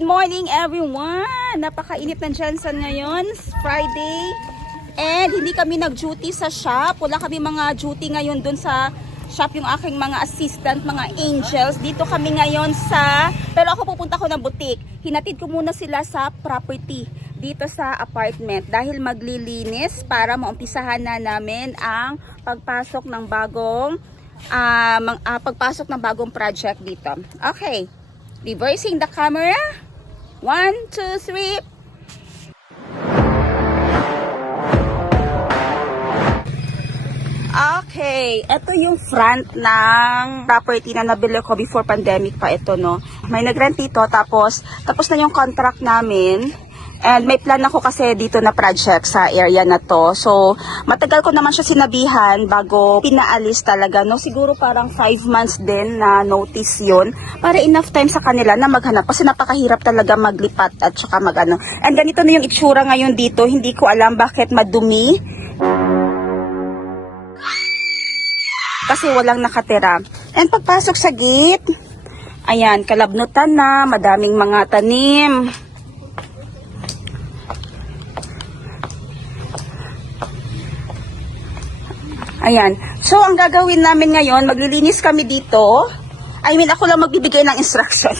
Good morning everyone! Napakainit ng Jensen ngayon, Friday. And hindi kami nag-duty sa shop. Wala kami mga duty ngayon dun sa shop, yung aking mga assistant, mga angels. Dito kami ngayon pero ako pupunta ko ng butik. Hinatid ko muna sila sa property dito sa apartment dahil maglilinis para maumpisahan na namin ang pagpasok ng bagong project dito. Okay. Reversing the camera. 1, 2, 3. Okay, ito yung front ng property na nabili ko before pandemic pa ito, no. May nag-rent dito, tapos na yung contract namin. And may plan ako kasi dito na project sa area na to. So, matagal ko naman siya sinabihan bago pinaalis talaga, no. Siguro parang 5 months din na notice yun. Para enough time sa kanila na maghanap. Kasi napakahirap talaga maglipat at saka magano. And ganito na yung itsura ngayon dito. Hindi ko alam bakit madumi. Kasi walang nakatira. And pagpasok sa gate, ayan, kalabnutan na, madaming mga tanim. Ayan. So, ang gagawin namin ngayon, maglilinis kami dito. Ako lang magbibigay ng instruction.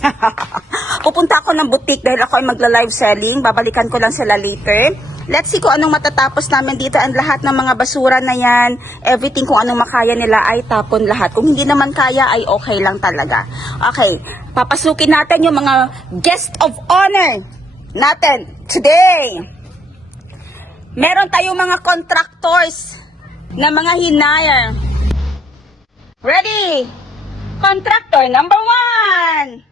Pupunta ako ng butik dahil ako ay magla-live selling. Babalikan ko lang sila later. Let's see kung anong matatapos namin dito. And lahat ng mga basura na yan, everything kung anong makaya nila ay tapon lahat. Kung hindi naman kaya ay okay lang talaga. Okay, papasukin natin yung mga guest of honor natin today. Meron tayong mga contractors na mga hinire. Ready? Contractor number 1.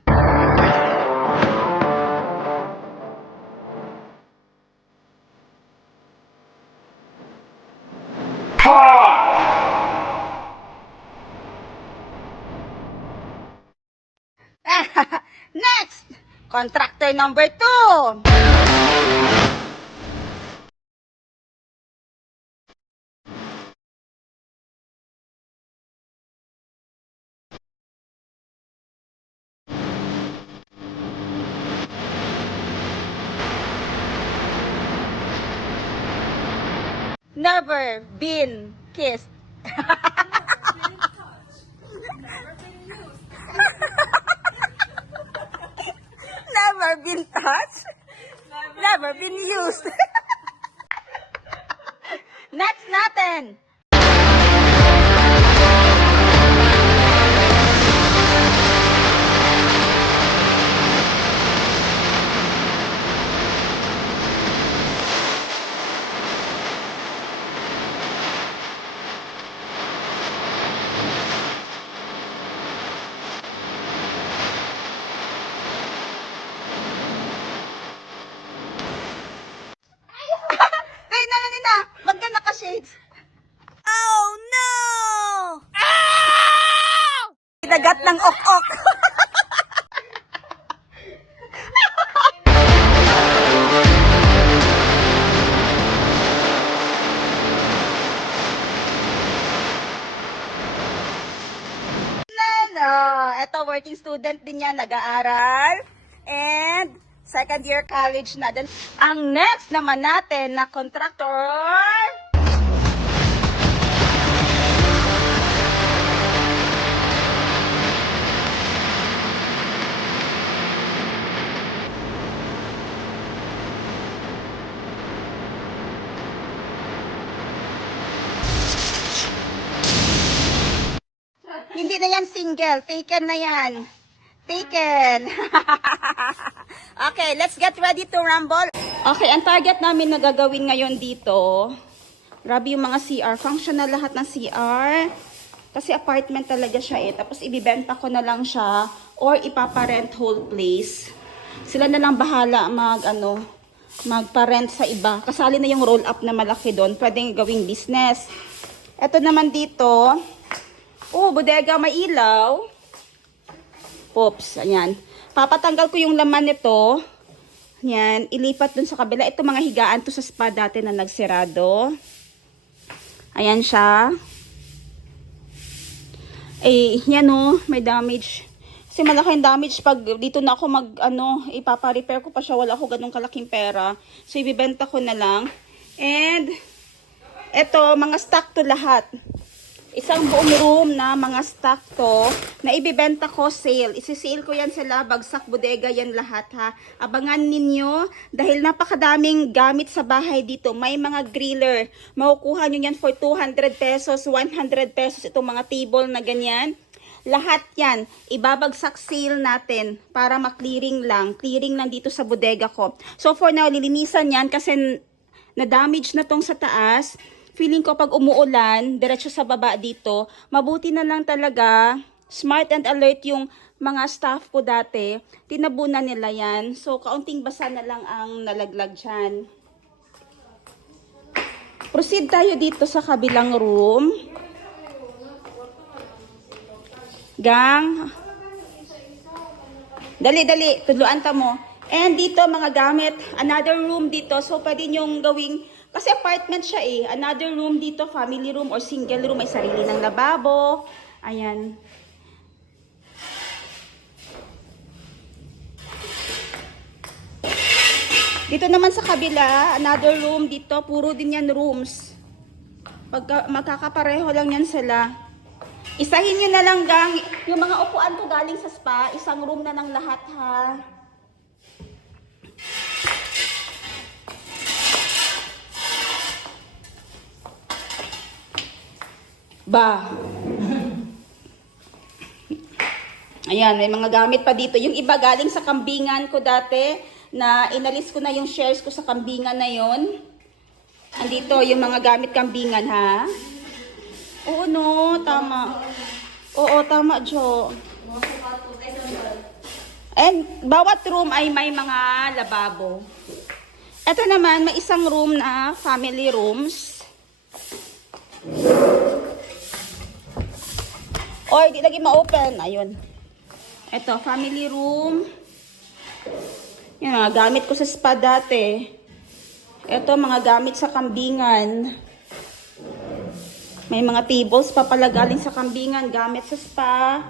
Next, contractor number 2. Never been kissed. Never been touched. Never been used. Next natin. Shades. Oh no! Dagat ng ok-ok. Ito working student din yan, nag-aaral. And second year college na din. Ang next naman natin na contractor, hindi na yan single, taken na yan. Taken. Okay, let's get ready to rumble. Okay, ang target namin na gagawin ngayon dito, grabe yung mga CR. Functional lahat ng CR. Kasi apartment talaga siya eh. Tapos ibibenta ko na lang siya or ipaparent whole place. Sila na lang bahala magparent sa iba. Kasali na yung roll up na malaki doon. Pwedeng gawing business. Ito naman dito, bodega, may ilaw. Pops, ayan. Papatanggal ko yung laman nito. Ayan, ilipat dun sa kabila. Ito mga higaan to sa spa dati na nagsirado. Ayan siya. Yan may damage. Kasi malaki yung damage pag dito na ako ipapa-repair ko pa siya. Wala ako ganun kalaking pera. So, ibibenta ko na lang. And, eto, mga stock to lahat. Isang buong room na mga stock to na ibibenta ko sale. Isi-sale ko yan sila, bagsak bodega yan lahat ha. Abangan ninyo dahil napakadaming gamit sa bahay dito. May mga griller. Makukuha nyo yan for 200 pesos, 100 pesos itong mga table na ganyan. Lahat yan, ibabagsak sale natin para maklearing lang. Clearing lang dito sa bodega ko. So for now, lilinisan yan kasi na-damage na tong sa taas. Feeling ko pag umuulan, diretso sa baba dito, mabuti na lang talaga, smart and alert yung mga staff ko dati. Tinabunan nila yan. So, kaunting basa na lang ang nalaglag dyan. Proceed tayo dito sa kabilang room. Gang. Dali, tudluan ta mo. And dito, mga gamit, another room dito. So, pwede nyong gawing kasi apartment siya eh. Another room dito, family room or single room. May sarili ng lababo. Ayan. Dito naman sa kabila, another room dito. Puro din yan rooms. Pag magkakapareho lang yan sila. Isahin nyo na lang gang. Yung mga upuan ko galing sa spa, isang room na ng lahat ha. Ba. Ayan, may mga gamit pa dito. Yung iba galing sa kambingan ko dati, na inalis ko na yung shares ko sa kambingan na yon. Andito, yung mga gamit kambingan, ha? Oo, no, tama. Oo, tama, Jo. And bawat room ay may mga lababo. Ito naman, may isang room na family rooms. Oy, di lagi ma-open. Ayun. Ito, family room. Yan, mga gamit ko sa spa dati. Ito, mga gamit sa kambingan. May mga tables pa pala galing sa kambingan. Gamit sa spa.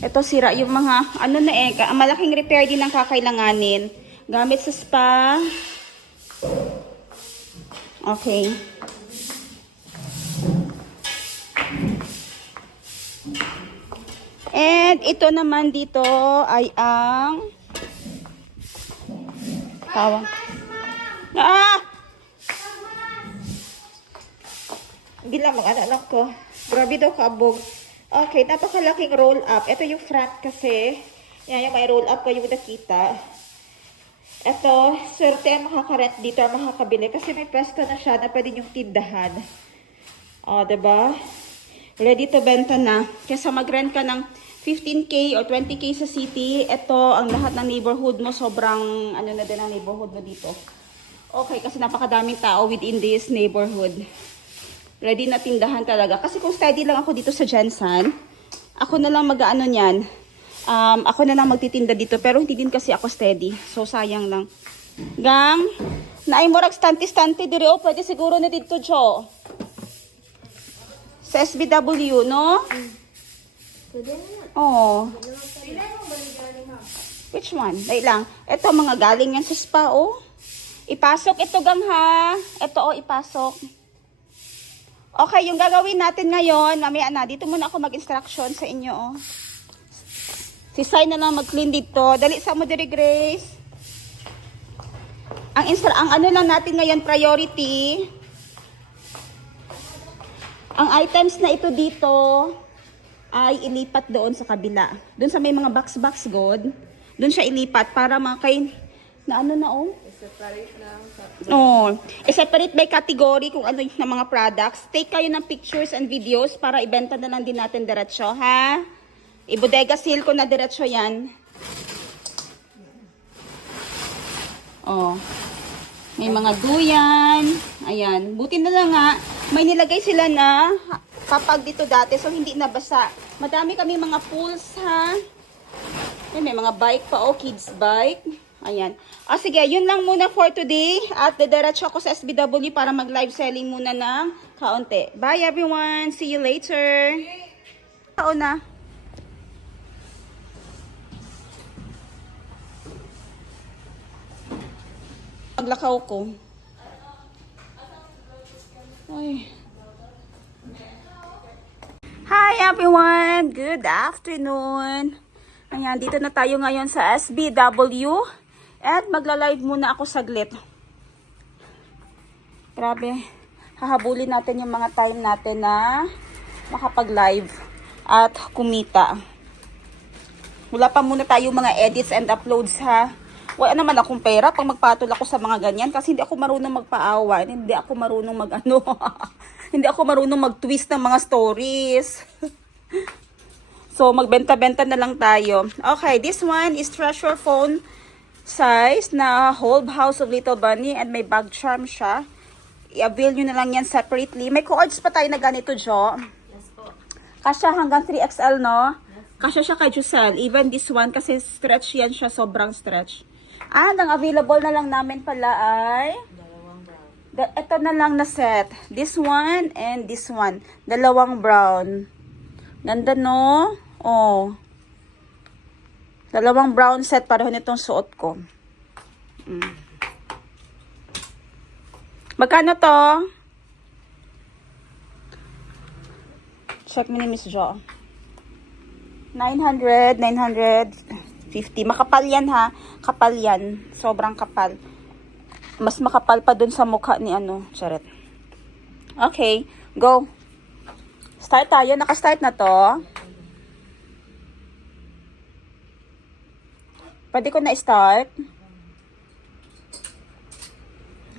Ito, sira yung mga, malaking repair din ang kakailanganin. Gamit sa spa. Okay. And ito naman dito ay ang tawag. Gila mag-anak ko. Grabe daw kabog. Okay, napakalaking roll up. Ito yung front kasi. Yan yung may roll up kayo nakita. Ito, swerte ang makakarent dito, ang makakabili. Kasi may pwesto na siya na pwede yung tindahan. O, diba? Ready to benta na. Kesa mag-rent ka ng 15K or 20K sa city, ito ang lahat ng neighborhood mo, sobrang na din ang neighborhood mo dito. Okay, kasi napakadaming tao within this neighborhood. Ready na tindahan talaga. Kasi kung steady lang ako dito sa Jensen, ako na lang mag-ano niyan. Ako na lang magtitinda dito, pero hindi din kasi ako steady. So, sayang lang. Gang, naay mo rag stante-stante dire o, pwede siguro na dito, Jo. Sa SBW, no? Oo. Which one? Dahil lang. Ito, mga galing yan sa spa, oh. Ipasok ito, gang, ha. Ito, oh, ipasok. Okay, yung gagawin natin ngayon, mamaya na, dito muna ako mag-instruction sa inyo, oh. Si Sai na lang mag-clean dito. Dali sa mo, dire, Grace. Ang ano lang natin ngayon, priority. Ang items na ito dito ay ilipat doon sa kabila. Doon sa may mga box-box god, doon siya ilipat para makay na ano na oh. I-separate lang. Oh, i-separate by category kung ano yung mga products. Take kayo ng pictures and videos para ibenta na lang din natin diretso, ha? I-bodega seal ko na diretso yan. Oh. May mga duyan. Ayan. Buti na lang nga. May nilagay sila na kapag dito dati. So, hindi nabasa. Madami kami mga pools, ha. Ayan, may mga bike pa. Oh, kids bike. Ayan. O, sige. Yun lang muna for today. At diretso ako sa SBW para mag-live selling muna ng kaunti. Bye, everyone. See you later. Oo na. paglakaw ko. Ay. Hi everyone! Good afternoon! Ayan, dito na tayo ngayon sa SBW. At magla-live muna ako saglit. Grabe. Hahabulin natin yung mga time natin na makapag-live at kumita. Wala pa muna tayo mga edits and uploads ha. Wala naman akong pera pag magpatol ako sa mga ganyan kasi hindi ako marunong magpaawa. Hindi ako marunong mag-ano. Hindi ako marunong mag-twist ng mga stories. So, magbenta-benta na lang tayo. Okay, this one is treasure phone size na whole house of little bunny and may bag charm siya. I-avail nyo na lang yan separately. May cords pa tayo na ganito, Jo. Yes po. Kasya hanggang 3XL, no? Kasya siya kay Giselle. Even this one, kasi stretch yan siya. Sobrang stretch. Ang available na lang namin pala ay ito na lang na set. This one and this one. Dalawang brown. Ganda, no? Oh. Dalawang brown set pareho nitong suot ko. Magkano to? Check mo ni Miss Jo. 900, 950. Makapal yan ha. Kapal yan. Sobrang kapal. Mas makapal pa dun sa mukha ni ano. Charet. Okay. Go. Start tayo. Naka-start na to. Pwede ko na start.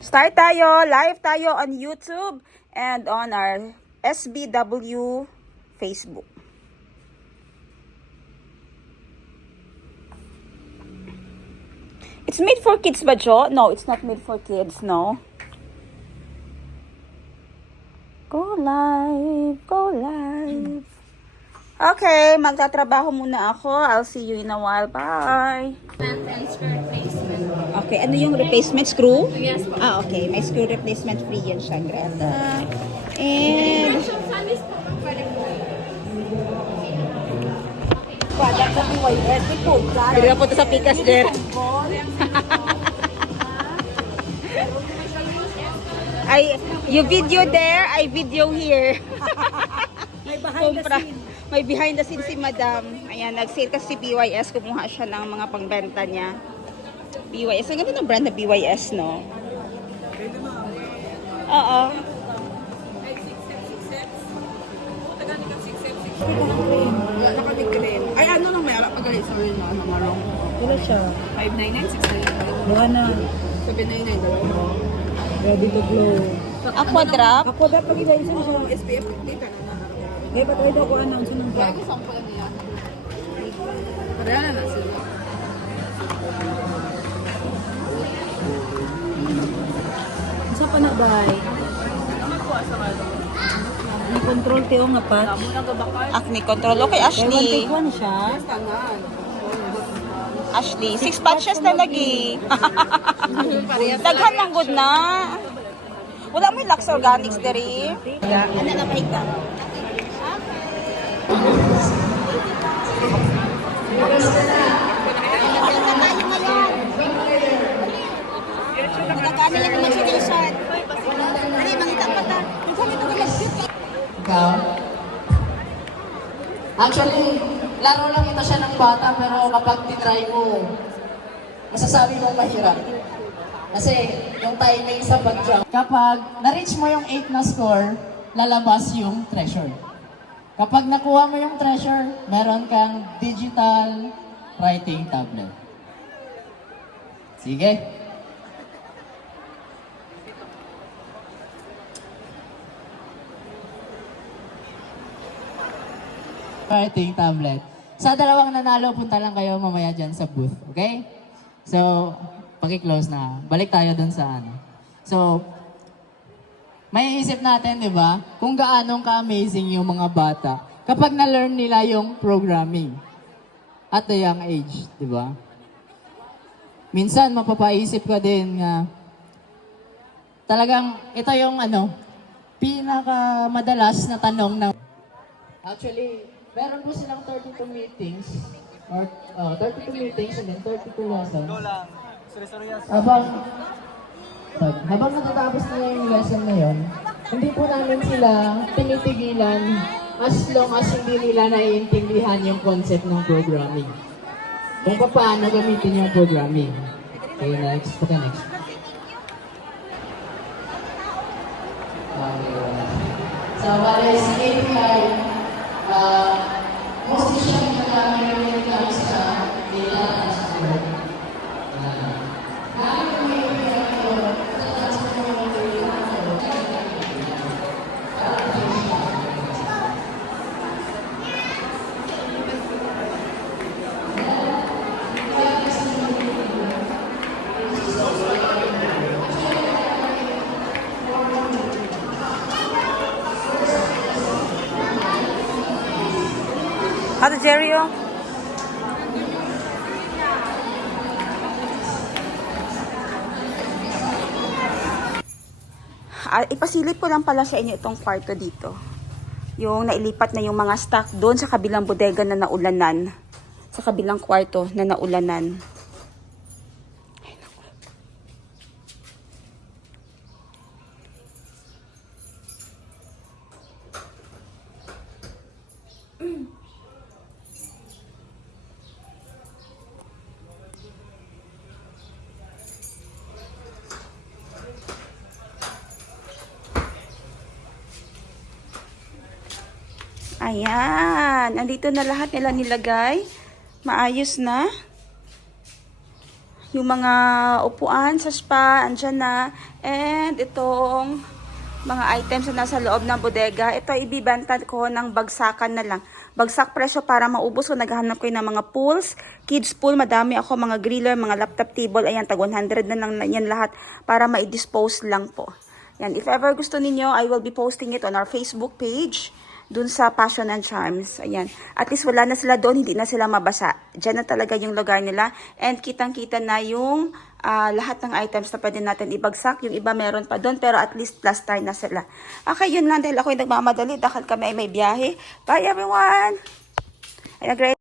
Start tayo. Live tayo on YouTube and on our SBW Facebook. It's made for kids ba, Jo? No, it's not made for kids, no. Go live. Go live. Okay, magtatrabaho muna ako. I'll see you in a while. Bye. Pant and skirt replacement. Okay, ano yung replacement screw? Yes po. Okay. May screw replacement free yan siya, Greta. And Samis po. Pwede po. pwede ka punta sa Pikas there. You video there, I video here. May behind the scenes si Madam. Ayan, nag-sale kasi si BYS. Kumuha siya ng mga pangbenta niya. BYS. Ang ganda ng brand na BYS, no? Oo. Ay, ano nang may arap pagalit sa rin na marong? Wala siya. 599, 699. Wala na. 799 dalawa. Ready to glow. Aqua drop. Ako dapat pag-iba isa siya. SPF 50 ka na. Kaya ba tayo daw ko anong sinong Kaya ko saan pala nila. Pareha na sila. Isa pa na ba? Ang control tiyo nga pa. Acne control. Okay, Kaya Ashley. 1 siya. Tanan. Ashley. 6 patches na lagi. Daghan lang good na. Wala mo yung Lux Organics diri. Ano na ba ito? Magkakano yan naman si Jason? Dali, mangita pa ta. Ikaw? Actually, laro lang ito siya ng bata pero kapag tinry mo, masasabi mong mahirap. Kasi yung timing sa pag-jump, kapag na-reach mo yung 8 na score, lalabas yung treasure. Kapag nakuha mo yung treasure, meron kang digital writing tablet. Sige. Writing tablet. Sa dalawang nanalo, punta lang kayo mamaya dyan sa booth. Okay? So, paki-close na. Balik tayo dun sa ano. So, may isip natin, di ba? Kung gaano ka-amazing yung mga bata kapag na-learn nila yung programming at a young age, di ba? Minsan, mapapaisip ka din nga talagang ito yung ano, pinakamadalas na tanong ng actually, meron po silang 32 meetings or 32 meetings and then 32 lessons. Habang Habang natatapos nila yung lesson na yun, hindi po namin sila tinitigilan as long as hindi nila naiintindihan yung concept ng programming. Kung paano gamitin yung programming. Okay, next. Okay, next. So, what is API? Mostly siya ginagamit when it comes sa data transfer. Ate Jerry, oh. Ipasilip ko lang pala sa inyo itong kwarto dito. Yung nailipat na yung mga stock doon sa kabilang bodega na naulanan. Sa kabilang kwarto na naulanan. Ayan. Andito na lahat nila nilagay. Maayos na. Yung mga upuan sa spa, andyan na. And itong mga items na nasa loob ng bodega. Ito ibibenta ko ng bagsakan na lang. Bagsak presyo para maubos ko. Naghahanap ko ng mga pools. Kids pool, madami ako. Mga griller, mga laptop table. Ayan, tag 100 na lang yan lahat para ma-dispose lang po. Yan. If ever gusto ninyo, I will be posting it on our Facebook page. Dun sa Passion and Charms. Ayan. At least wala na sila doon, hindi na sila mabasa. Diyan na talaga yung lugar nila. And kitang-kita na yung lahat ng items na pwede natin ibagsak. Yung iba meron pa doon, pero at least plaster na sila. Okay, yun lang dahil ako yung nagmamadali. Dahil kami ay may biyahe. Bye everyone! Ay,